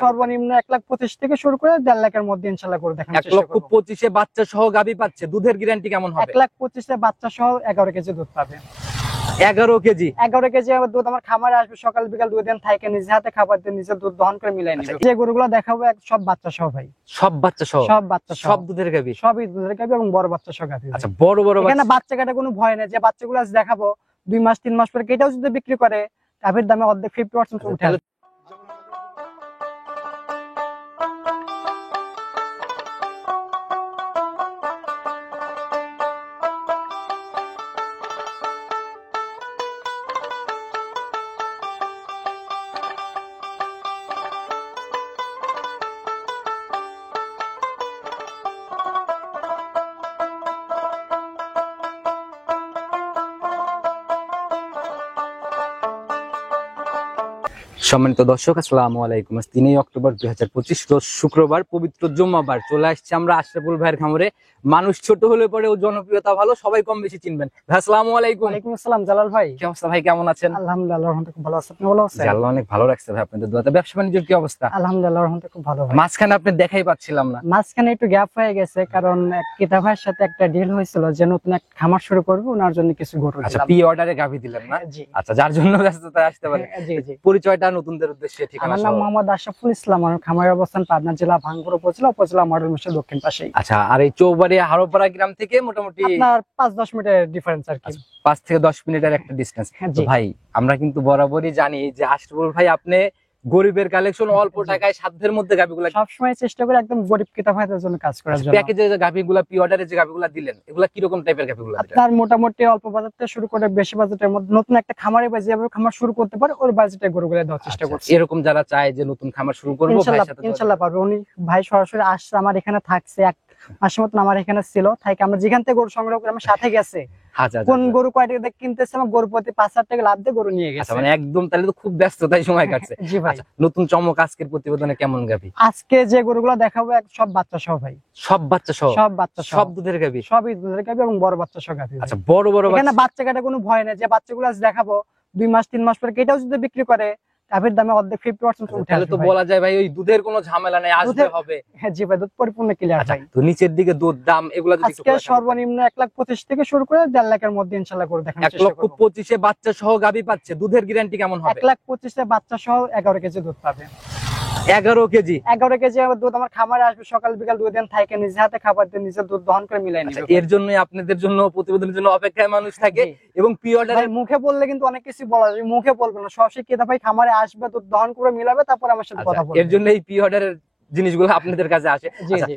সর্বনিম্ন 1,25,000 থেকে শুরু করে 1.5 লাখের মধ্যে ইনশাআল্লাহ করে দেখানোর চেষ্টা করব। 1,25,000-এ বাচ্চা সহ গাভী পাচ্ছে, দুধের গ্যারান্টি কেমন হবে? 1,25,000-এ বাচ্চা সহ 11 কেজি দুধ পাবে। 11 কেজি? 11 কেজি দুধ আমার খামারে আসবে, সকাল বিকাল 2 দিন থাকে, নিজে হাতে খাবার দিয়ে নিজে দুধ দহন করে মিলাই নিবে। যে গরুগুলো দেখাবো সব বাচ্চা সহ ভাই। সব বাচ্চা সহ? সব বাচ্চা সহ, সব দুধের গাভী? সবই দুধের গাভী এবং বড় বাচ্চা সহ গাভী। আচ্ছা, বড় বড় এখানে বাচ্চা কাটা কোনো ভয় নেই। যে বাচ্চাগুলো আজ দেখাবো 2 মাস 3 মাস পরে কেটাও যদি বিক্রি করে গাভীর দামে অর্ধেক 50% উঠে আসবে। সম্মানিত দর্শক, আসসালামু আলাইকুম। 3 অক্টোবর 2025 রোজ শুক্রবার, পবিত্র জুম্মাবার। চলে আসছে আমরা আশরাফুল ভাইয়ের খামারে। মানুষ ছোট হলে পরে ও জনপ্রিয়তা ভালো, সবাই কম বেশি চিনবেন। ভাই আসসালামু আলাইকুম। ওয়ালাইকুম আসসালাম জালাল ভাই। কি অবস্থা ভাই, কেমন আছেন? আলহামদুলিল্লাহ খুব ভালো আছি। আপনি ভালো আছেন? আল্লাহ অনেক ভালো রাখছে ভাই আপনাদের দোয়াতে। ব্যবসা বাণিজ্যের কি অবস্থা? আলহামদুলিল্লাহ খুব ভালো ভাই। মাঝখানে আপনি দেখাই পাচ্ছিলাম না। মাঝখানে একটু গ্যাপ হয়ে গেছে, কারণ কিতা ভাইয়ের সাথে একটা ডিল হয়েছিল যে নতুন এক খামার শুরু করব, ওনার জন্য কিছু গরু আচ্ছা, দিলাম। পি অর্ডারে গাভী দিলেন না? জি। আচ্ছা, যার জন্য ব্যস্ততা আসতে পারে। জি জি। পরিচয়টা নতুনদের উদ্দেশ্যে ঠিকানা আমার সহ। নাম মোহাম্মদ আশরাফুল ইসলাম। আমার খামারের অবস্থান পাবনা জেলা ভাঙ্গুর উপজেলা মডেল মিশন দক্ষিণ পাশেই। আচ্ছা, আর এই চৌবাড়িয়া হারোপাড়া গ্রাম থেকে মোটামুটি আপনার 5-10 মিনিটের ডিফারেন্স আর কি। 5 থেকে 10 মিনিটের একটা ডিসটেন্স। জি। ভাই, আমরা কিন্তু বরাবরই জানি যে আশরাফুল ভাই আপনি গরিবের কালেকশন, অল্প টাকায় সাধ্যের মধ্যে গাভীগুলা সবসময় চেষ্টা করি একদম গরিব কিতা ভাইদের জন্য কাজ করার জন্য। প্যাকেজে যে গাভীগুলা, পি অর্ডারে যে গাভীগুলা দিলেন, এগুলা কি রকম টাইপের গাভীগুলা দিলেন? আপনার মোটামুটি অল্প বাজেট থেকে শুরু করে বেশি বাজেটের মধ্যে নতুন একটা খামারে যেভাবে খামার শুরু করতে পারে ওর বাজেটে গরুগুলো দেওয়ার চেষ্টা করছি। এরকম যারা চায় যে নতুন খামার শুরু করবো, ভাইয়ের সাথে ইনশাআল্লাহ পারবে। উনি ভাই সরাসরি আসছে, আমার এখানে থাকছে 1 মাসের মতন আমার এখানে ছিল। তাই আমরা যেখান থেকে গরু সংগ্রহ করে আমার সাথে গেছে, কোন গরু কয় টাকা কিনতেছে, আমার গরু প্রতি 5,000 টাকা লাভ দিয়ে গরু নিয়ে গেছে। মানে একদম, তাহলে তো খুব ব্যস্ততায় সময় কাটছে। জি ভাই। নতুন চমক আজকের প্রতিবেদনে কেমন গাভী? আজকে যে গরুগুলো দেখাবো সব বাচ্চা সহ ভাই। সব বাচ্চা সহ? সব বাচ্চা সহ, সব দুধের গাভী? সবই দুধের গাভী এবং বড় বাচ্চা সহ গাভী। আচ্ছা, বড় বড় এখানে বাচ্চা কাটা কোনো ভয় নেই। যে বাচ্চাগুলো আজ দেখাবো 2 মাস 3 মাস পরে কেটাও যদি বিক্রি করে গাভীর দামে অর্ধেক 50% উঠে তাহলে আসবে। তো বলা যায় ভাই ওই দুধের কোনো ঝামেলা নাই, আসবে হবে। হ্যাঁ জি ভাই, দুধ পরিপূর্ণ ক্লিয়ার ভাই। তো নিচের দিকে দুধ দাম এগুলা যদি আজকে সর্বনিম্ন 1,25,000 থেকে শুরু করে 1.5 লাখের মধ্যে ইনশাআল্লাহ করে দেখানোর চেষ্টা করব। 1,25,000-এ বাচ্চা সহ গাভী পাচ্ছে, দুধের গ্যারান্টি কেমন হবে? 1,25,000-এ বাচ্চা সহ 11 কেজি দুধ পাবে। 11 কেজি? 11 কেজি দুধ আমার খামারে আসবে, সকাল বিকাল 2 দিন থাকে, নিজে হাতে খাবার দিয়ে নিজে দুধ দহন করে মিলাই নিবে। এর জন্যই আপনাদের জন্য প্রতিবেদনের জন্য অপেক্ষায় মানুষ থাকে। এবং প্রি অর্ডারে মুখে বললে কিন্তু অনেক কিছু বলা যায়, মুখে বলবে না। সরাসরি কেতা ভাই খামারে আসবে, দুধ দহন করে মিলাবে, তারপর আমার সাথে কথা বলবে। এর জন্য এই প্রি অর্ডারের জিনিসগুলো আপনাদের কাছে আসে। জি জি।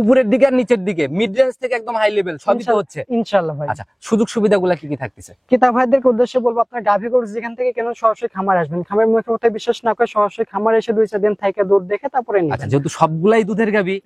উপরের দিকে আর নিচের দিকে, মিড রেঞ্জ থেকে একদম হাই লেভেল সবই তো হচ্ছে ইনশাআল্লাহ ভাই। আচ্ছা, সুযোগ সুবিধাগুলো কি কি থাকতেছে? কিতা ভাইদেরকে উদ্দেশ্যে বলবো, আপনার গাভী গরু যেখান থেকে কেন সরাসরি খামার আসবেন, খামারের মুখে উঠে বিশ্বাস না করে সরাসরি খামারে এসে 2-4 দিন থেকে দুধ দেখে তারপরে নিবেন। আচ্ছা, যেহেতু সবগুলাই দুধের গাভী,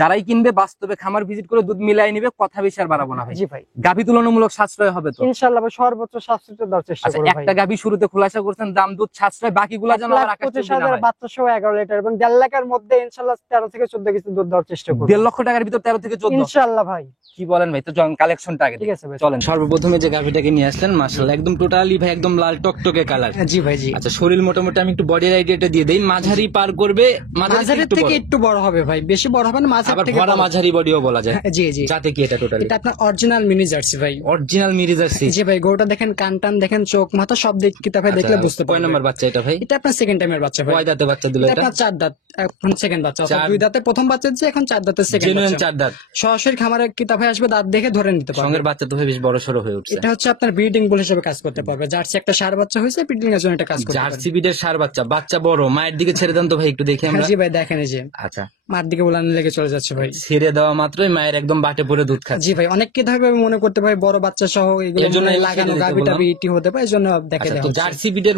যারাই কিনবে বাস্তবে খামার ভিজিট করে দুধ মিলাই নিবে, কথা বেশি আর বাড়াবো না ভাই। জি ভাই। গাভী তুলনামূলক সাশ্রয় হবে তো? ইনশাআল্লাহ ভাই, সর্বোচ্চ সাশ্রয় দেওয়ার চেষ্টা করব ভাই। একটা গাভী শুরুতে খোলাসা করছেন, দাম দুধ সাশ্রয়, বাকিগুলো যেন আবার আকাশ ছোঁয়া না হয়। বাচ্চা সহ 11 লিটার এবং 1.5 লাখের মধ্যে ইনশাআল্লাহ 13 থেকে 14 কেজি দুধ দেওয়ার চেষ্টা করব। 1.5 লক্ষ টাকার ভিতর 13 থেকে 14? ইনশাআল্লাহ ভাই। কি বলেন ভাই? তো চলেন কালেকশনটা আগে ঠিক আছে ভাই, চলেন। সর্বপ্রথমে যে গাভীটাকে নিয়ে আসলেন, মাশাআল্লাহ একদম টোটালি ভাই একদম লাল টকটকে কালার। জি ভাই জি। আচ্ছা, শরীর মোটামুটি আমি একটু বডির আইডিয়াটা দিয়ে দেই। মাঝারি পার করবে, মাঝারি থেকে একটু বড় হবে ভাই, বেশি বড় হবে না, মাঝারি থেকে বড়, মাঝারি বডিও বলা যায়। জি জি। যাতে কি এটা টোটালি? এটা আপনার অরিজিনাল মিনি জার্সি ভাই। Original mini jersey? জি ভাই। গরুটা দেখেন, কান টান দেখেন, চোখ মাথা সব দিক কিতা ভাই দেখলে বুঝতে পারবেন। কয় নাম্বার বাচ্চা এটা ভাই? এটা আপনার সেকেন্ড টাইমের বাচ্চা ভাই। কয় দাঁতে বাচ্চা দিল এটা? আপনার 4 দাঁত, এখন সেকেন্ড বাচ্চা। 2 দাঁতে প্রথম বাচ্চা যে, এখন 4 দাঁতে সেকেন্ড বাচ্চা। 4 দাঁত। সরাসরি খামারে কিতা ভাই আসবে, দাঁত দেখে ধরে নিতে পারবে। সঙ্গের বাচ্চা তো বেশ বড় সরো হয়ে উঠছে। এটা হচ্ছে আপনার ব্রিডিং বুল হিসেবে কাজ করতে পারবে। জার্সি একটা ষাঁড় বাচ্চা হয়েছে, ব্রিডিং এর জন্য এটা কাজ করতে পারবে। জার্সি ব্রিডের ষাঁড় বাচ্চা, বাচ্চা বড়। মায়ের দিকে ছেড়ে দেন তো ভাই, একটু দেখি আমরা। জি ভাই, দেখেন এই যে। আচ্ছা, মার দিকে উলান লেগে চলে যাচ্ছে ভাই। ছেড়ে দেওয়া মাত্রই মায়ের একদম বাটে পড়ে দুধ খাচ্ছে। জি ভাই। অনেক কি ভাবে মনে করতে ভাই বড় বাচ্চা সহ এগুলো লাগানো গাভী টাভী ইটি হতে পারে, এজন্য দেখে দেওয়া। তো জার্সি ব্রিডের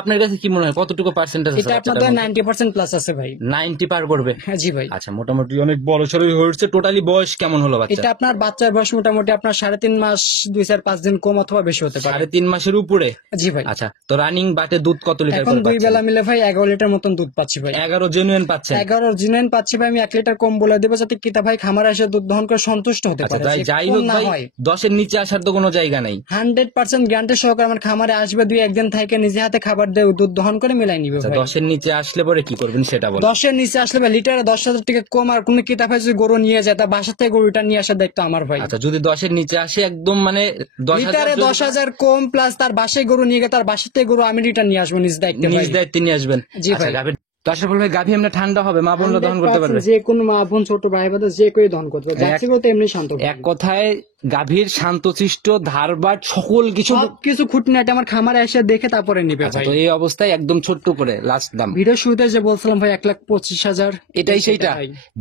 আপনার কাছে কি মনে হয় কতটুকু পার্সেন্টেজ আছে? এটা আপনাদের 90% প্লাস আছে ভাই। 90 পার করবে? জি ভাই। আচ্ছা, মোটামুটি অনেক বড় সরো হয়ে উঠছে। টোটালি বয়স কেমন হলো বাচ্চা? এটা আপনার বাচ্চার বয়স মোটামুটি আপনার 3.5 মাস, 2-4-5 দিন কম অথবা বেশি হতে পারে। 3.5 মাসের উপরে? জি ভাই। আচ্ছা, তো রানিং বাটে দুধ কত লিটার এখন 2 বেলা মিলে ভাই 11 লিটার মতন দুধ পাচ্ছি ভাই। 11 জেনুইন পাচ্ছেন? 11 জেনুইন পাচ্ছি চাচ্ছি ভাই আমি 1 লিটার কম বলে দেবো, যাতে কিতা ভাই খামারে এসে দুধ দহন করে সন্তুষ্ট হতে আচ্ছা পারে, যে যাই কম হোক না ভাই, হয়। 10-এর নিচে আসার তো কোনো জায়গা নাই। 100% গ্যারান্টি সহকারে আমার খামারে আসবে, 2-1 দিন থেকে নিজে হাতে খাবার দিয়ে দুধ দহন করে মিলাই নিবে আচ্ছা ভাই। 10-এর নিচে আসলে পরে কি করবেন সেটা বলেন। 10-এর নিচে আসলে ভাই লিটারে 10,000 টাকা কম, আর কোনো কিতা ভাই যদি গরু নিয়ে যায় তা বাসা থেকে গরুটা নিয়ে আসার দায়িত্ব আমার ভাই। আচ্ছা যদি 10-এর নিচে আসে একদম মানে 10,000 লিটারে 10,000 কম প্লাস তার বাসায় গরু নিয়ে গিয়ে তার বাসা থেকে গরু আমি রিটার্ন নিয়ে আসবো নিজ দায়িত্বে ভাই। নিজ দায়িত্বে নিয়ে আসবেন। জি আচ্ছা ভাই। গাভীর তো আশরাফুল ভাই গাভী এমনি ঠান্ডা হবে, মা বোনরা দহন করতে পারবে? যে কোনো মা বোন ছোট ভাই বোন যে কেউ দহন করতে পারবে, যাচ্ছে তো এমনি শান্ত। এক কথায় গাভীর শান্তশিষ্ট ধারবাট সকল কিছু কিছু খুঁটিনাটি আমার খামারে এসে দেখে তারপরে নিবে আচ্ছা, ভাই। তো এই অবস্থায় একদম ছোট্ট করে লাস্ট দাম ভিডিও শুরুতে যে বলছিলাম ভাই 1,25,000, এটাই সেইটা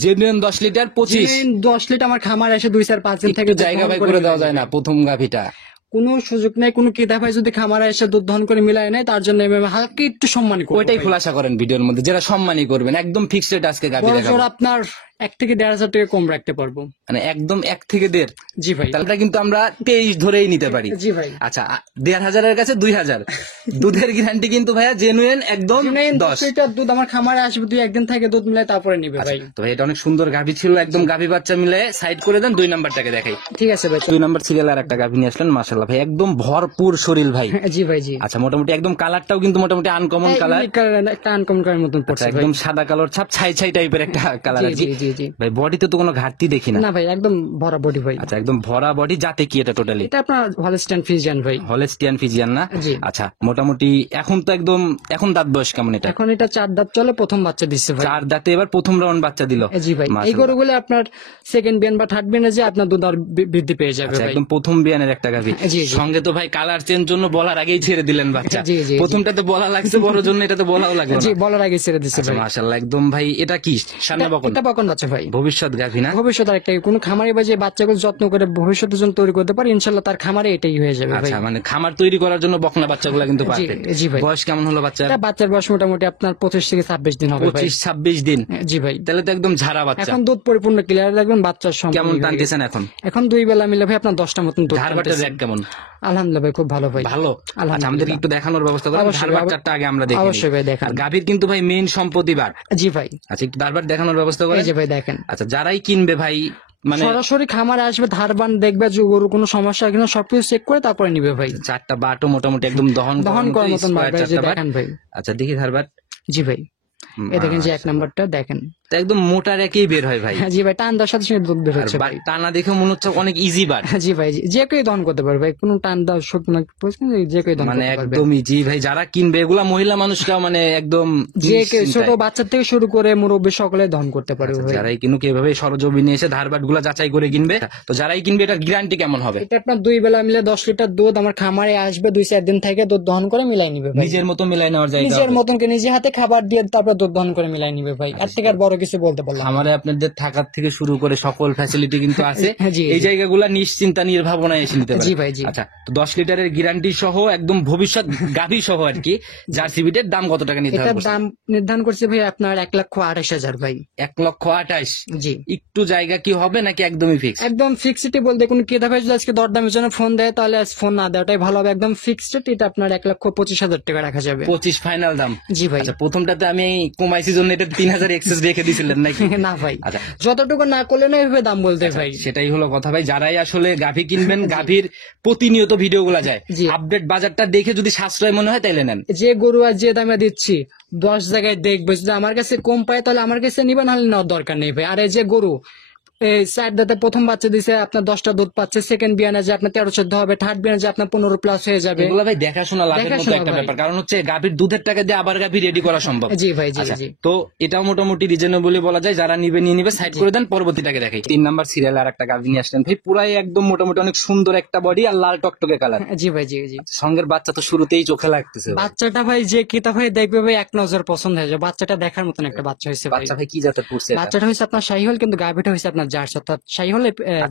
জেনুইন 10 লিটার 25 10 লিটার আমার খামারে এসে 2-4-5 দিন থেকে জায়গা ভাই করে দেওয়া যায় না প্রথম গাভীটা? কোনো সুযোগ নেই, কোনো কিতা ভাই যদি খামারে এসে দুধ দহন করে মিলাই নেয় তার জন্য আমি হালকা একটু সম্মান করব। ওইটাই খোলাসা করেন ভিডিওর মধ্যে, যেটা সম্মানই করবেন। একদম ফিক্সড রেট আজকে গাভী বড় দেখাবো, জোর আপনার 1 থেকে 1,500 টাকা কম রাখতে পারবো। মানে একদম 1 থেকে 1.5। জি ভাই। তাহলে এটা কিন্তু আমরা 23 ধরেই নিতে পারি। জি ভাই। আচ্ছা 1,500 এর কাছে 2,000 দুধের গ্যারান্টি কিন্তু ভাইয়া জেনুইন একদম 10 লিটার দুধ আমার খামারে আসবে, 2-1 দিন থেকে দুধ মিলাই তারপরে নিবে ভাই। তো এটা অনেক সুন্দর গাভী ছিল, একদম গাভী বাচ্চা মিলে সাইড করে দেন। 2 নাম্বারটাকে দেখাই। ঠিক আছে ভাই। 2 নাম্বার সিরিয়াল আর একটা গাভী নিয়ে আসলেন, মাশাআল্লাহ ভাই একদম ভরপুর শরীর ভাই। জি ভাই জি। আচ্ছা মোটামুটি একদম কালারটাও কিন্তু মোটামুটি আনকমন কালার, একটা আনকমন কালার মতন পড়ছে ভাই। একদম সাদা কালোর ছাপ ছাই ছাই টাইপের একটা কালার জি আছে জি জি জি। ভাই। বডিতে তো কোনো ঘাটতি দেখি না। না ভাই একদম ভরা বডি ভাই। আচ্ছা একদম ভরা বডি। যাতে কি এটা টোটালি? এটা আপনার হলস্টাইন ফ্রিজিয়ান ভাই। হলস্টিয়ান ফিজিয়ান না? জি। আচ্ছা মোটামুটি এখন তো একদম এখন দাঁত বয়স কেমন এটা? এখন এটা 4 দাঁত চলে, প্রথম বাচ্চা দিচ্ছে ভাই। 4 দাঁতে এবার প্রথম রাউন্ড বাচ্চা দিল। জি ভাই। এই গরুগুলো আপনার সেকেন্ড বিয়ান বা থার্ড বিয়ানে যে আপনার দুধ আর বৃদ্ধি পেয়ে যাবে ভাই। একদম প্রথম বিয়ানের একটা গাভী। জি, জি। সঙ্গে তো ভাই কালার চেঞ্জ জন্য বলার আগেই ছেড়ে দিলেন বাচ্চা। জি, জি, জি। প্রথমটা তো বলা লাগছে বড় জন্য, এটা তো বলাও লাগলো জি না। বলার আগে ছেড়ে দিচ্ছে ভাই। মাশাআল্লাহ একদম ভাই। এটা কি সামনে বকন? এটা বকন বাচ্চা ভাই। ভবিষ্যৎ গাভী না? ভবিষ্যৎ আর একটা কোন খামারে বা যে বাচ্চাগুলো যত্ন করে ভবিষ্যতের জন্য তৈরি করতে পারে, ইনশাআল্লাহ তার খামারে এটাই হয়ে যাবে ভাই। আচ্ছা মানে খামার তৈরি করার জন্য বকনা বাচ্চাগুলো কিন্তু জি, পারফেক্ট। জি ভাই। বয়স কেমন হলো বাচ্চার? এটা বাচ্চার বয়স মোটামুটি আপনার 25 থেকে 26 দিন হবে ভাই। 25-26 দিন। জি ভাই। তাহলে তো একদম ঝাড়া বাচ্চা। এখন দুধ পরিপূর্ণ ক্লিয়ার দেখবেন বাচ্চার সঙ্গে। কেমন টানতেছেন এখন? এখন 2 বেলা মিলে ভাই আপনার 10টা মতন দুধ ধারবাটটা টানতেছে। দেখ কেমন? আলহামদুলিল্লাহ ভাই খুব ভালো ভাই। ভালো। আচ্ছা আমাদের একটু দেখানোর ব্যবস্থা করেন। অবশ্যই, ধারবাটটা আগে আমরা দেখি। অবশ্যই ভাই দেখান। আর গাভীর কিন্তু ভাই মেইন সম্পত্তি বার। জি ভাই। আচ্ছা একটু ধারবাট দেখানোর ব্যবস্থা করেন। এই যে ভাই দেখেন। আচ্ছা যারাই কিনবে ভাই মানে সরাসরি খামারে আসবে, ধারবান দেখবে যে গরু কোনো সমস্যা কিনা সবকিছু চেক করে তারপরে নিবে ভাই। 4টা বাটও মোটামুটি একদম দহন করার মতন square ভাই, যে 4টা বাট। দেখেন ভাই। আচ্ছা দেখি ধারবাট। জি ভাই। এই দেখেন যে 1 নাম্বারটা দেখেন। তো একদম মোটা রেখেই বের হয় ভাই। জি ভাই টান দেওয়ার সাথে সাথে দুধ বের আর হচ্ছে বাট ভাই। টানা দেখে মনে হচ্ছে অনেক ইজি বাট। জি ভাই জি, যে কেউ দহন করতে পারবে ভাই, কোনো টান দেওয়ার শক্তি না, বুঝছেন, যে কেউ দহন মানে করতে পারবে। একদমই জি ভাই। যারা কিনবে এগুলা মহিলা মানুষরাও মানে একদম যে কেউ ছোট চিন্তায়। বাচ্চা থেকে শুরু করে মুরব্বী সকলে দহন করতে পারবে ভাই। যারাই কিনুক এভাবে সরজমিনে এসে ধারবাট গুলা যাচাই করে কিনবে। তো যারাই কিনবে এটার গ্যারান্টি কেমন হবে? এটা আপনার 2 বেলা মিলে 10 লিটার দুধ আমার খামারে আসবে, 2-4 দিন থেকে দুধ দহন করে মিলাই নিবে ভাই। নিজের মতো মিলাই নেওয়ার জায়গা নিজের হবে। মতন কে নিজে হাতে খাবার দিয়ে তারপর দুধ দহন করে মিলাই নিবে ভাই। আর থেকে আর বড় কিছু বলতে পারলাম না। আমারে আপনাদের থাকার থেকে শুরু করে সকল ফ্যাসিলিটি কিন্তু আছে। জি, এই জি। জায়গাগুলা নিশ্চিন্তা নির্ভাবনায় এসে নিতে পারে। জি ভাই, জি। আচ্ছা তো 10 লিটারের গ্যারান্টি সহ একদম ভবিষ্যৎ গাভী সহ আর কি জার্সি বিটের দাম কত টাকা নির্ধারণ এটার করছে? দাম নির্ধারণ করছে ভাই আপনার 1,28,000 ভাই। 1,28,000। জি। একটু জায়গা কি হবে নাকি একদমই ফিক্স? একদম ফিক্সড বলতে কোন ক্রেতা ভাই যদি আজকে দরদামের জন্য ফোন দেয় তাহলে আজ ফোন না দেওয়াটাই ভালো হবে। একদম ফিক্সড, এটা আপনার 1,25,000 টাকা রাখা যাবে। 25 ফাইনাল দাম? জি ভাই। আচ্ছা প্রথমটাতে আমি কমাইছি জন্য এটা 3,000 এক্সেস রেখে দিয়েছিলেন নাকি? না ভাই, আচ্ছা যতটুকু না করলে না এভাবে দাম বলতে ভাই। সেটাই হলো কথা ভাই। যারাই আসলে গাভী কিনবেন, গাভীর প্রতিনিয়ত ভিডিও গুলা যায়, জি। আপডেট বাজারটা দেখে যদি সাশ্রয় মনে হয় তাইলে নেন। যে গরু আর যে দামে দিচ্ছি 10 জায়গায় দেখবে, যদি আমার কাছে কম পায় তাহলে আমার কাছে নিবে, নাহলে নেওয়ার দরকার নেই ভাই। আর এই যে গরু এই 4 দাঁতে প্রথম বাচ্চা দিছে আপনার 10টা দুধ পাচ্ছে, সেকেন্ড বিয়ানে যে আপনার 13-14 হবে, থার্ড বিয়ানে যে আপনার 15 প্লাস হয়ে যাবে। এগুলো ভাই দেখাশোনা লাভের মতো দেখাশোনা একটা ভাই। ব্যাপার, কারণ হচ্ছে গাভীর দুধের টাকা দিয়ে আবার গাভী রেডি করা সম্ভব। জি ভাই জি আচ্ছা, জি। তো এটাও মোটামুটি রিজনেবলি বলা যায়। যারা নিবে নিয়ে নিবে, সাইড করে দেন। পরবর্তীটাকে দেখাই। 3 নাম্বার সিরিয়াল আর একটা গাভী নিয়ে আসলেন ভাই, পুরাই একদম মোটামুটি অনেক সুন্দর একটা বডি আর লাল টকটকে কালার। জি ভাই জি জি। সঙ্গের বাচ্চা তো শুরুতেই চোখে লাগতেছে ভাই। বাচ্চাটা ভাই যে কিতা ভাই দেখবে ভাই এক নজর পছন্দ হয়ে যাবে। বাচ্চাটা দেখার মতন একটা বাচ্চা হয়েছে ভাই। বাচ্চা ভাই কি জাতের পড়ছে এটা? বাচ্চাটা হয়েছে আপনার শাহিওয়াল, কিন্তু গাভীটা হয়েছে আপনার জার্সি, অর্থাৎ শাহিওয়াল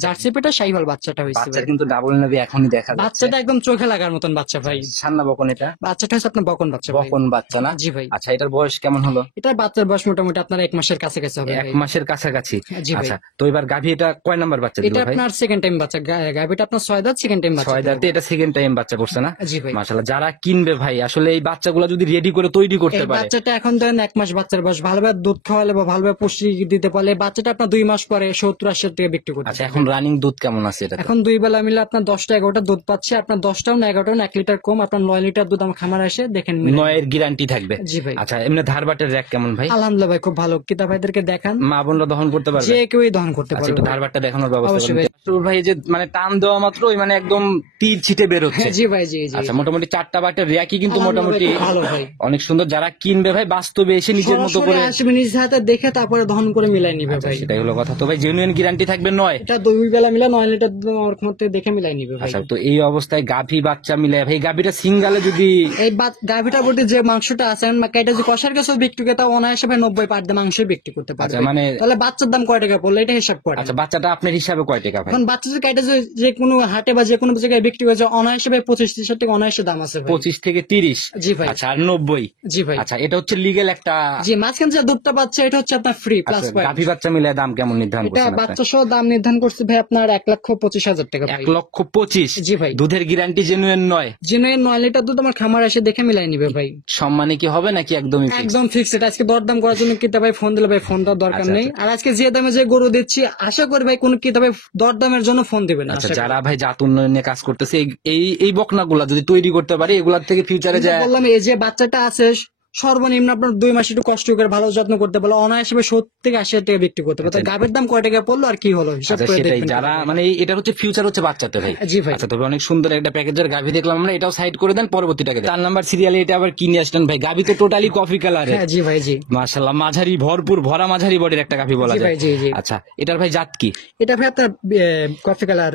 জার্সি পেটা শাহিওয়াল বাচ্চাটা হয়েছে বাচ্চা ভাই। কিন্তু ডাবল নেভি এখনই দেখা যাচ্ছে। বাচ্চাটা একদম চোখে লাগার মতন বাচ্চা ভাই। সান্না বকন এটা? বাচ্চাটা হচ্ছে আপনার বকন বাচ্চা ভাই। বকন বাচ্চা না? জি ভাই। আচ্ছা, এটার বয়স কেমন হলো? এটা বাচ্চার বয়স মোটামুটি আপনার 1 মাসের কাছাকাছি হবে এক ভাই। মাসের কাছাকাছি। জি ভাই। আচ্ছা, তো এবার গাভী এটা কয় নাম্বার বাচ্চা দিল এটা ভাই? আপনার সেকেন্ড টাইম বাচ্চা, গাভিটা আপনার 6 দাঁত সেকেন্ড টাইম বাচ্চা। 6 দাঁতে এটা সেকেন্ড টাইম বাচ্চা করছে না? জি ভাই। মাশাআল্লাহ, যারা কিনবে ভাই আসলে এই বাচ্চাগুলো যদি রেডি করে তৈরি করতে এই পারে। বাচ্চাটা এখন ধরেন 1 মাস বাচ্চার বয়স, ভালোভাবে দুধ খাওয়ালে বা ভালোভাবে পুষ্টি দিতে পারলে বাচ্চাটা আপনার 2 মাস পরে 70-80 থেকে বিক্রি করতে আচ্ছা, পারবে। এখন রানিং দুধ কেমন আছে এটা? এখন 2 বেলা মিলে আপনার 10টা-11টা দুধ পাচ্ছে, আপনার 10টাও না 11টাও না, 1 লিটার কম, আপনার 9 লিটার দুধ আমার খামার আসে দেখেন। 9 এর গ্যারান্টি থাকবে? জি ভাই। আচ্ছা, এমনি ধারবাটের র্যাক কেমন ভাই? আলহামদুলিল্লাহ ভাই, খুব ভালো। কিতা ভাইদেরকে দেখান, মা বোনরা দহন করতে পারবে? যে কেউই দহন করতে আচ্ছা, পারবে একটু ভাই। ধারবাটটা দেখানোর ব্যবস্থা অবশ্যই করুন। ভাই। তো ভাই, যে মানে টান দেওয়া মাত্রই মানে একদম তীর ছিটে বের হচ্ছে। জি ভাই, জি জি। আচ্ছা, মোটামুটি 4টা বাটের র্যাকই কিন্তু আলহামদুলিল্লাহ মোটামুটি ভাই, খুব ভালো ভাই। অনেক সুন্দর। যারা কিনবে ভাই বাস্তবে এসে নিজের মতো করে সরাসরি আসবে, নিজের হাতে দেখে তারপরে দহন করে মিলাই নিবে আচ্ছা, ভাই। সেটাই হলো কথা। তো ভাই জেনুইন গ্যারান্টি থাকবে 9? এটা 2 বেলা মিলে 9 লিটার দুধ আমার মধ্যে দেখে মিলাই নিবে ভাই। আচ্ছা, তো এই অবস্থায় গাভী বাচ্চা মিলে ভাই, গাভীটা সিঙ্গালে যদি এই গাভিটার প্রতি যে মাংসটা আছে এটা যে কষার কাছে বিক্রি করে তা অনায়াসে ভাই 90 পার দিয়ে মাংস বিক্রি করতে পারবে। আচ্ছা, মানে তাহলে বাচ্চার দাম কয় টাকা পড়লো এটা হিসাব করে। আচ্ছা, বাচ্চাটা আপনার হিসাবে কয় টাকা ভাই? এখন বাচ্চা যে কাইটা যে কোনো হাটে বা যে কোনো জায়গায় বিক্রি হয়েছে অনায়াসে ভাই 25-30 টাকা অনায়াসে দাম আছে ভাই। 25 থেকে 30? জি ভাই। আচ্ছা, আর 90? জি ভাই। আচ্ছা, এটা হচ্ছে লিগেল একটা। জি, মাঝখানে যে দুধটা পাচ্ছে এটা হচ্ছে আপনার ফ্রি প্লাস আচ্ছা, পয়েন্ট। গাভী বাচ্চা মিলে দাম কেমন নির্ধারণ এটা করছেন আপনারা? বাচ্চা সহ দাম নির্ধারণ করছে ভাই আপনার 1,25,000 টাকা ভাই। 1,25,000? জি ভাই। দুধের গ্যারান্টি জেনুইন 9? জেনুইন 9 লিটার দুধ আমার খামার এসে দেখে মিলাই নিবে ভাই। সম্মানে কি হবে নাকি একদমই fixed? একদম ফিক্স। এটা আজকে দরদাম করার জন্য কিতা ভাই ফোন দিলে ভাই ফোন দেওয়ার দরকার আচ্ছা, নেই। আর আজকে যে দামে যে গরু দিচ্ছি আশা করি ভাই কোনো কিতা ভাই দরদামের জন্য ফোন দিবে না। আচ্ছা, আশা করি। যারা ভাই জাত উন্নয়ন নিয়ে কাজ করতেছে এই বকনাগুলা যদি তৈরি করতে পারে, এগুলার থেকে ফিউচারে যায়। বললাম এই যে বাচ্চাটা আছে সর্বনিম্ন আপনার 2 মাস একটু কষ্ট করে ভালো যত্ন করতে পারলো অনায়াসে 70 থেকে 80 টাকা বিক্রি করতে পারবে। আচ্ছা। গাভীর দাম কয় টাকা পড়লো আর কি হলো হিসাব আচ্ছা, করে সেটাই। দেখবেন। যারা মানে এটা হচ্ছে ফিউচার হচ্ছে বাচ্চাতে ভাই। জি ভাই। আচ্ছা, তবে অনেক সুন্দর একটা প্যাকেজের গাভী দেখলাম আমরা, এটাও সাইড করে দেন, পরবর্তীটাকে 4 নাম্বার সিরিয়ালে এটা আবার কিনে আসলেন ভাই। গাভী তো টোটালি কফি কালারের। হ্যাঁ জি ভাই, জি। মাশাআল্লাহ, মাঝারি ভরপুর ভরা মাঝারি বডির একটা গাভী বলা জি যায়। ভাই, জি জি। আচ্ছা, এটার ভাই জাত কি? এটা ভাই আপনার কফি কালার,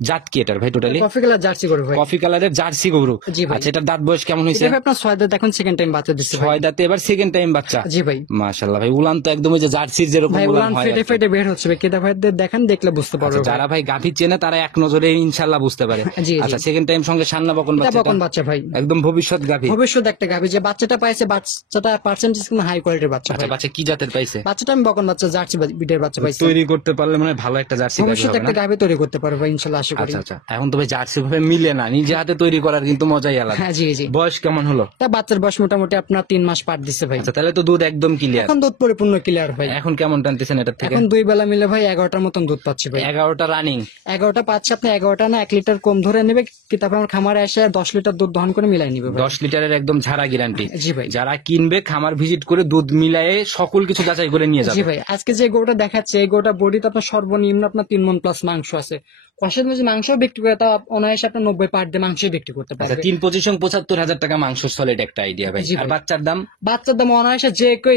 জাত কি এটার ভাই টোটালি? কফি কালার জার্সি গরু ভাই। কফি কালারের জার্সি গরু। জি ভাই। আচ্ছা, এটার দাঁত বয়স কেমন হয়েছে? এটা ভাই আপনার 6 দাঁত এখন সেকেন্ড টাইম বাচ্চা দিচ্ছে ভাই। 6 দাঁতে এবার সেকেন্ড টাইম বাচ্চা। জি ভাই। মাশাআল্লাহ ভাই, উলান তো একদম ওই যে জার্সির যেরকম ভাই উলান উলান হয় ফেটে আর কি। ফেটে বের হচ্ছে ভাই। কেতা ভাইদের দেখেন, দেখলে বুঝতে পারবে আচ্ছা, ভাই। যারা ভাই গাভী চেনে তারা এক নজরে ইনশাআল্লাহ বুঝতে পারে। জি, জি। আচ্ছা, সেকেন্ড টাইম সঙ্গে সান্না বকন এটা বাচ্চা, বকন বাচ্চা ভাই। একদম ভবিষ্যৎ গাভী। ভবিষ্যৎ একটা গাভী যে বাচ্চাটা পাইছে, বাচ্চাটা পার্সেন্টেজ কিন্তু হাই কোয়ালিটির বাচ্চা আচ্ছা, ভাই। বাচ্চা কি জাতের পাইছে? বাচ্চাটা আমি বকন বাচ্চা জার্সি বিটের বাচ্চা পাইছি। তৈরি করতে পারলে মানে ভালো একটা জার্সি গাভী ভবিষ্যৎ হবে একটা না? গাভী তৈরি করতে পারবে ইনশাল্লাহ আশা করি। আচ্ছা আচ্ছা, এখন তো ভাই জার্সি ভাবে মিলে না, নিজে হাতে তৈরি করার কিন্তু মজাই আলাদা। হ্যাঁ জি জি। বয়স কেমন হলো? তা বাচ্চার বয়স মোটামুটি আপনার 3 মাস পার দিচ্ছে ভাই। আচ্ছা, তাহলে তো দুধ একদম ক্লিয়ার। এখন দুধ পরিপূর্ণ ক্লিয়ার ভাই। এখন কেমন টানতেছেন এটার থেকে? এখন 2 বেলা মিলে ভাই 11টার মতন দুধ পাচ্ছি ভাই। 11টা রানিং? 11টা পাচ্ছে আপনি 11টা না 1 লিটার কম ধরে নেবে, কিন্তু তারপর আমার খামারে এসে 10 লিটার দুধ দহন করে মিলাই নিবে ভাই। 10 লিটারের একদম ঝাড়া গ্যারান্টি। জি ভাই। যারা কিনবে খামার ভিজিট করে দুধ মিলায়ে সকল কিছু যাচাই করে নিয়ে জি যাবে। ভাই, আজকে যে গরুটা দেখাচ্ছে এই গরুটা বডিতে আপনার সর্বনিম্ন আপনার 3 মণ প্লাস মাংস আছে। কষের মধ্যে মাংস বিক্রি করে তা অনায়াসে আপনার 90 পার দিয়ে মাংস বিক্রি করতে আচ্ছা, পারবে। 3 পজিশন 75,000 টাকা মাংস সলিড একটা আইডিয়া ভাই। জি আর ভাই। বাচ্চার দাম? বাচ্চার দাম অনায়াসে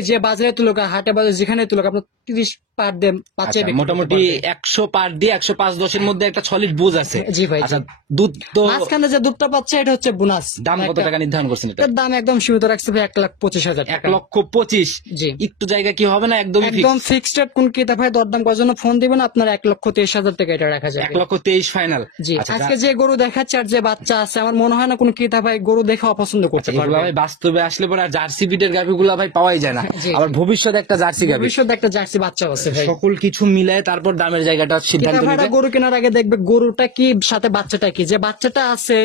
যে বাজারে তুলুক হাটে বাজারে যেখানে তুলুক আপনার 30 পার দিয়ে বাচ্চা আচ্ছা, মোটামুটি 100 পার দিয়ে 105-10 মধ্যে একটা সলিড বুঝ আছে। জি ভাই, জি। আচ্ছা, দুধ তো মাঝখানে যে দুধটা পাচ্ছে এটা হচ্ছে বোনাস। দাম কত টাকা নির্ধারণ করছেন এটা? এটার দাম একদম সীমিত রাখছে ভাই 1,25,000 টাকা। 1,25,000? জি। একটু জায়গা কি হবে না? একদমই একদম ফিক্সড রেট। কোন কি ভাই দরদাম করার জন্য ফোন দিবেন আপনার 1,23,000 টাকা এটা রাখা যাবে। 1,23,000 ফাইনাল? জি। আজকে যে গরু দেখাচ্ছে আর যে বাচ্চা আছে আমার মনে হয় না কোন ক্রেতা ভাই গরু দেখে অপছন্দ করতে পারবে। এগুলা ভাই বাস্তবে আসলে পরে আর জার্সি বিটের গাভিগুলা ভাই পাওয়াই যায় না। জি। আবার ভবিষ্যতে একটা জার্সি গাভি, ভবিষ্যতে একটা জার্সি বাচ্চা আছে ভাই। সকল কিছু মিলায় তারপর দামের জায়গাটা সিদ্ধান্ত ক্রেতা ভাইরা নেবে। গরু কেনার আগে দেখবে গরুটা কি সাথে বাচ্চাটা কি। যে বাচ্চাটা আছে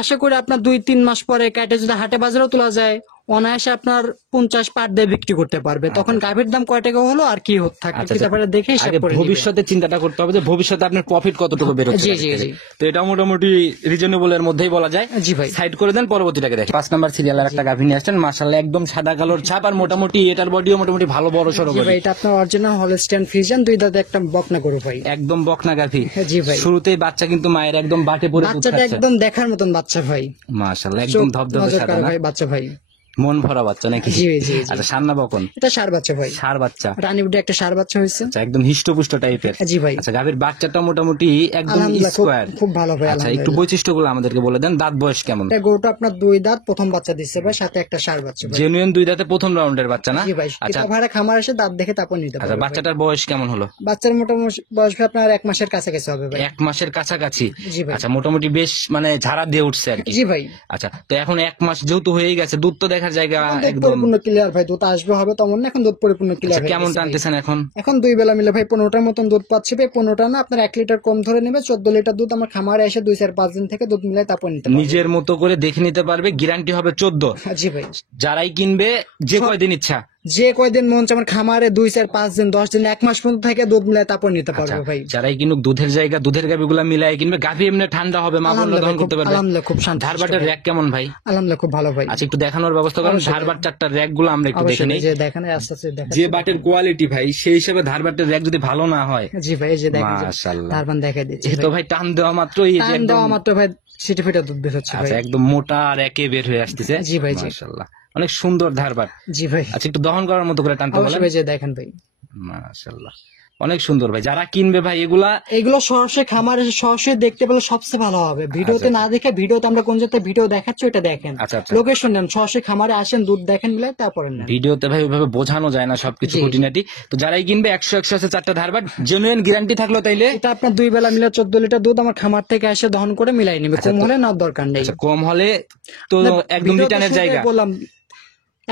আশা করি আপনার 2-3 মাস পরে কাটে যদি হাটে বাজারেও তোলা যায় অনায়াসে আপনার 50 পার দিয়ে বিক্রি করতে পারবে। তখন গাভীর দাম কয় টাকা হলো আর কি থাকে আচ্ছা, ক্রেতা ভাইরা দেখে হিসাব আগে করে নিবে। ভবিষ্যতে চিন্তাটা করতে হবে যে ভবিষ্যতে আপনার প্রফিট কতটুকু বেরোচ্ছে। জি, গাভী জি, থেকে। জি। তো এটা মোটামুটি রিজনেবল এর মধ্যেই বলা যায়। জি ভাই। সাইড করে দেন, পরবর্তীটাকে দেখেন। 5 নাম্বার সিরিয়ালের একটা গাভী নিয়ে আসছেন, মাশাআল্লাহ একদম সাদা কালোর ছাপ, আর মোটামুটি এটার বডিও মোটামুটি ভালো বড় সড়ো জি বডি। ভাই, এটা আপনার অরিজিনাল হলস্টাইন ফ্রিজিয়ান 2 দাঁতে একটা বকনা গরু ভাই। একদম বকনা গাভী। জি ভাই। শুরুতেই বাচ্চা কিন্তু মায়ের একদম বাটে পড়ে দুধ বাচ্চাটা খাচ্ছে। একদম দেখার মতন বাচ্চা ভাই। মাশাআল্লাহ একদম চোখ ধবধবে নজর সাদা কাড়া না? ভাই বাচ্চা ভাই। মন ভরা বাচ্চা নাকি? জি জি জি। আচ্ছা, সান্না বকন, এটা সার বাচ্চা ভাই, সার বাচ্চা, রানী বুটে একটা সার বাচ্চা হয়েছে। আচ্ছা, একদম হিষ্টপুষ্ট টাইপের। জি ভাই, আচ্ছা, গাভীর বাচ্চাটা মোটামুটি একদম আলহামদুলিল্লাহ স্কোয়ার। খুব ভালো ভাই, আচ্ছা, একটু আলহামদুলিল্লাহ। বৈশিষ্ট্যগুলো আমাদেরকে বলে দেন। দাঁত বয়স কেমন? এটা গরুটা আপনার 2 দাঁত, প্রথম বাচ্চা দিচ্ছে ভাই, সাথে একটা সার বাচ্চা ভাই। জেনুইন 2 দাঁতে প্রথম রাউন্ডের বাচ্চা না? জি ভাই, আচ্ছা এটা ভাড়া খামার এসে দাঁত দেখে তারপর নিতে আচ্ছা, পারবে ভাই। বাচ্চাটার বয়স কেমন হলো? বাচ্চার মোটামুটি বয়স ভাই আপনার 1 মাসের কাছাকাছি হবে ভাই। 1 মাসের কাছাকাছি। জি ভাই। আচ্ছা, মোটামুটি বেশ মানে ঝাড়া দিয়ে উঠছে আর কি। জি ভাই, আচ্ছা, তো এখন 1 মাস যেহেতু হয়ে গেছে, দুধ তো দেখার জায়গা দুধ একদম। পরিপূর্ণ ক্লিয়ার ভাই, দুধ আসবে হবে তেমন না, এখন দুধ পরিপূর্ণ আচ্ছা, ক্লিয়ার। কেমন টানতেছেন এখন? এখন 2 বেলা মিলে ভাই 15টার মতন দুধ পাচ্ছে ভাই। 15টা না, আপনার 1 লিটার কম ধরে নেবে, 14 লিটার দুধ আমার খামারে এসে 2-4-5 দিন থেকে দুধ মিলাই তারপর নিতে পারবে। নিজের মতো করে দেখে নিতে পারবে, গ্যারান্টি হবে 14। জি ভাই, যারাই কিনবে যে কয়দিন ইচ্ছা, যে কয়দিন মন চায় আমার খামারে 2-4-5 দিন 10 দিন 1 মাস পর্যন্ত থেকে দুধ মিলাই তারপর নিতে আচ্ছা, পারবে ভাই। যারাই কিনুক দুধের জায়গা, দুধের গাভিগুলা মিলাই কিনবে। গাভি এমনি ঠান্ডা হবে, মা বোনরা দহন করতে পারবে। আলহামদুলিল্লাহ খুব শান্ত। ধারবাটের র্যাক কেমন ভাই? আলহামদুলিল্লাহ খুব ভালো ভাই। আচ্ছা, একটু দেখানোর ব্যবস্থা করেন। অবশ্যই। ধারবাট চারটার র্যাক গুলো আমরা একটু দেখে অবশ্যই, নিই। এই যে দেখেন আস্তে আস্তে দেখেন। যে বাটের কোয়ালিটি ভাই, সেই হিসেবে ধারবাটের র্যাক যদি ভালো না হয়, জি ভাই, এই যে দেখেন মাশাআল্লাহ। তারপর দেখাই দিচ্ছি এ তো ভাই টান দেওয়া মাত্রই এই যে টান একদম। দেওয়া মাত্র ভাই সিটি ফিটা দুধ বের হচ্ছে ভাই। আচ্ছা, একদম মোটা র্যাকে বের হয়ে আসতেছে। জি ভাই, জি। মাশাআল্লাহ, অনেক সুন্দর ধারবাট। জি ভাই, আচ্ছা, একটু দহন করার মতো করে টানতে অবশ্যই বলেন। ভাই, যে দেখেন ভাই মাশাআল্লাহ, অনেক সুন্দর ভাই। যারা কিনবে ভাই এগুলা, এগুলো সরাসরি খামারে এসে সরাসরি দেখতে পেলে সবচেয়ে ভালো হবে। ভিডিওতে আচ্ছা, না দেখে, ভিডিওতে আমরা কোন জায়গায় ভিডিও দেখাচ্ছি ওটা দেখেন, আচ্ছা, আচ্ছা। লোকেশন নেন, সরাসরি খামারে আসেন, দুধ দেখেন মিলে তারপরে নেন। ভিডিওতে ভাই ওইভাবে বোঝানো যায় না সবকিছু জি। খুঁটিনাটি। তো যারাই কিনবে 100 আছে চারটা ধারবাট, জেনুইন গ্যারান্টি থাকলো তাইলে। এটা আপনার 2 বেলা মিলে 14 লিটার দুধ আমার খামার থেকে এসে দহন করে মিলাই নিবে, কম হলে না দরকার নেই। আচ্ছা, কম হলে তো না, একদম ভিডিওতে রিটার্নের শুরুতেই জায়গা। বললাম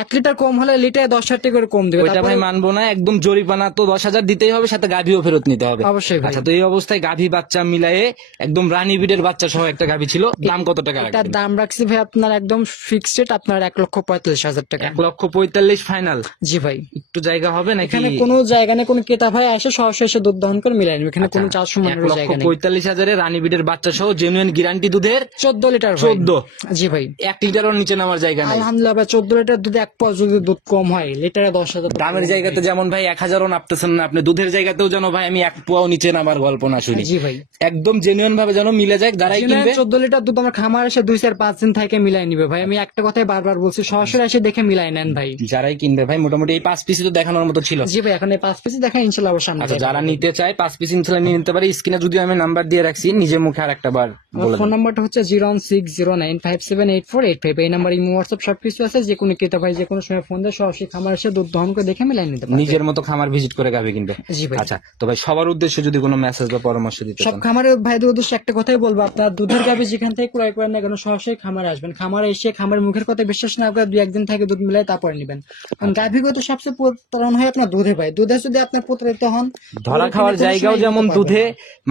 1 লিটার কম হলে লিটারে 10,000 টাকা করে কম দিবে। ওইটা ভাই তারপরে মানবো না, একদম জরিমানা তো 10,000 দিতেই হবে, সাথে গাভিও ফেরত নিতে হবে। অবশ্যই ভাই। আচ্ছা, তো এই অবস্থায় গাভি বাচ্চা মিলায়ে একদম রানী বিডের বাচ্চা সহ একটা গাভি ছিল, দাম কত টাকা এটার রাখবেন? দাম রাখছি ভাই আপনার একদম ফিক্সড, আপনার 1,45,000 টাকা। 1,45,000 ফাইনাল? জি ভাই, একটু জায়গা হবে নাকি? এখানে কোনো জায়গা নেই, কোনো ক্রেতা ভাই এসে সরাসরি এসে দুধ দহন করে মিলাই নেবে, এখানে কোনো চাষ সমানের জায়গা নেই। 1,45,000 রানী বিডের বাচ্চা সহ জেনুইন গ্যারান্টি দুধের 14 লিটার ভাই। 14? জি ভাই, 1 লিটারের নিচে নামার জায়গা নেই। আলহামদুলিল্লাহ ভাই, 14 লিটার দুধ এক পর যদি দুধ কম হয় লিটারে 10,000 টাকা। দামের জায়গাতে যেমন ভাই 1,000ও নাপতেছেন না আপনি, দুধের জায়গাতেও যেন ভাই আমি 1 পোয়াও নিচে নামার গল্প না শুনি। জি ভাই, একদম জেনুইন ভাবে যেন মিলে যায়। যারাই কিনবে 14 লিটার দুধ আমার খামার এসে 2-4-5 দিন থেকে মিলাই নিবে ভাই। আমি একটা কথাই বারবার বলছি, সরাসরি এসে দেখে মিলাই নেন ভাই। যারাই কিনবে ভাই, মোটামুটি এই 5 পিসই তো দেখানোর মতো ছিল। জি ভাই, এখন এই 5 পিস দেখা ইনশাআল্লাহ অবশ্যই আমরা আচ্ছা, দেখাবো। যারা নিতে চায় 5 পিস ইনশাআল্লাহ নিয়ে নিতে পারে। স্ক্রিনে যদি আমি নাম্বার দিয়ে রাখছি, নিজের মুখে আর একটা বার আমার বলে ফোন দেন। নাম্বারটা হচ্ছে 01609578485। এই নাম্বার ইমো হোয়াটসঅ্যাপ সবকিছু আছে, যে কোনো ক্রেতা ভাই যে কোনো সময় ফোন দিয়ে সরাসরি খামার এসে দুধ দহন করে দেখে মিলাই নিতে পারবে। নিজের মতো খামার ভিজিট করে গাভি কিনবে। জি ভাই। আচ্ছা, তো ভাই সবার উদ্দেশ্যে যদি কোনো মেসেজ বা পরামর্শ দিতে সব চান? খামারের ভাইদের উদ্দেশ্যে একটা কথাই বলবো, আপনার দুধের গাভী যেখান থেকে ক্রয় করেন না কেন সরাসরি খামারে আসবেন। খামারে এসে খামারের মুখের কথা বিশ্বাস না করে 2-1 দিন থেকে দুধ মিলাই তারপরে নেবেন। কারণ গাভীগত সবচেয়ে প্রতারণ হয় আপনার দুধে ভাই। দুধে যদি আপনার প্রতারিত হন, ধরা খাওয়ার জায়গাও যেমন দুধে,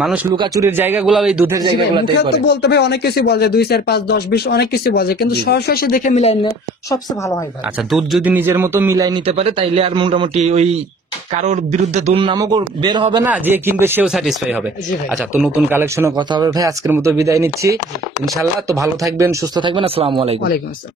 মানুষ লুকাচুরির জায়গাগুলো এই দুধের জায়গাগুলোতেই মুখে তো করে। বলতে ভাই অনেক কিছু বলে, 2-4-5-10-20 অনেক কিছু বলে, কিন্তু সরাসরি এসে দেখে মিলাই নিলে সবচেয়ে ভালো হয় ভাই। আচ্ছা, দুধ যদি নিজের মতো মিলাই নিতে পারে তাইলে আর মোটামুটি ওই কারোর বিরুদ্ধে দুর্নামও বের হবে না, যে কিনবে সেও স্যাটিসফাই হবে। জি ভাই। আচ্ছা, তো নতুন কালেকশনের কথা হবে ভাই। আজকের মতো বিদায় নিচ্ছি ইনশাল্লাহ। তো ভালো থাকবেন, সুস্থ থাকবেন। আসসালামু আলাইকুম। ওয়ালাইকুম আসসালাম।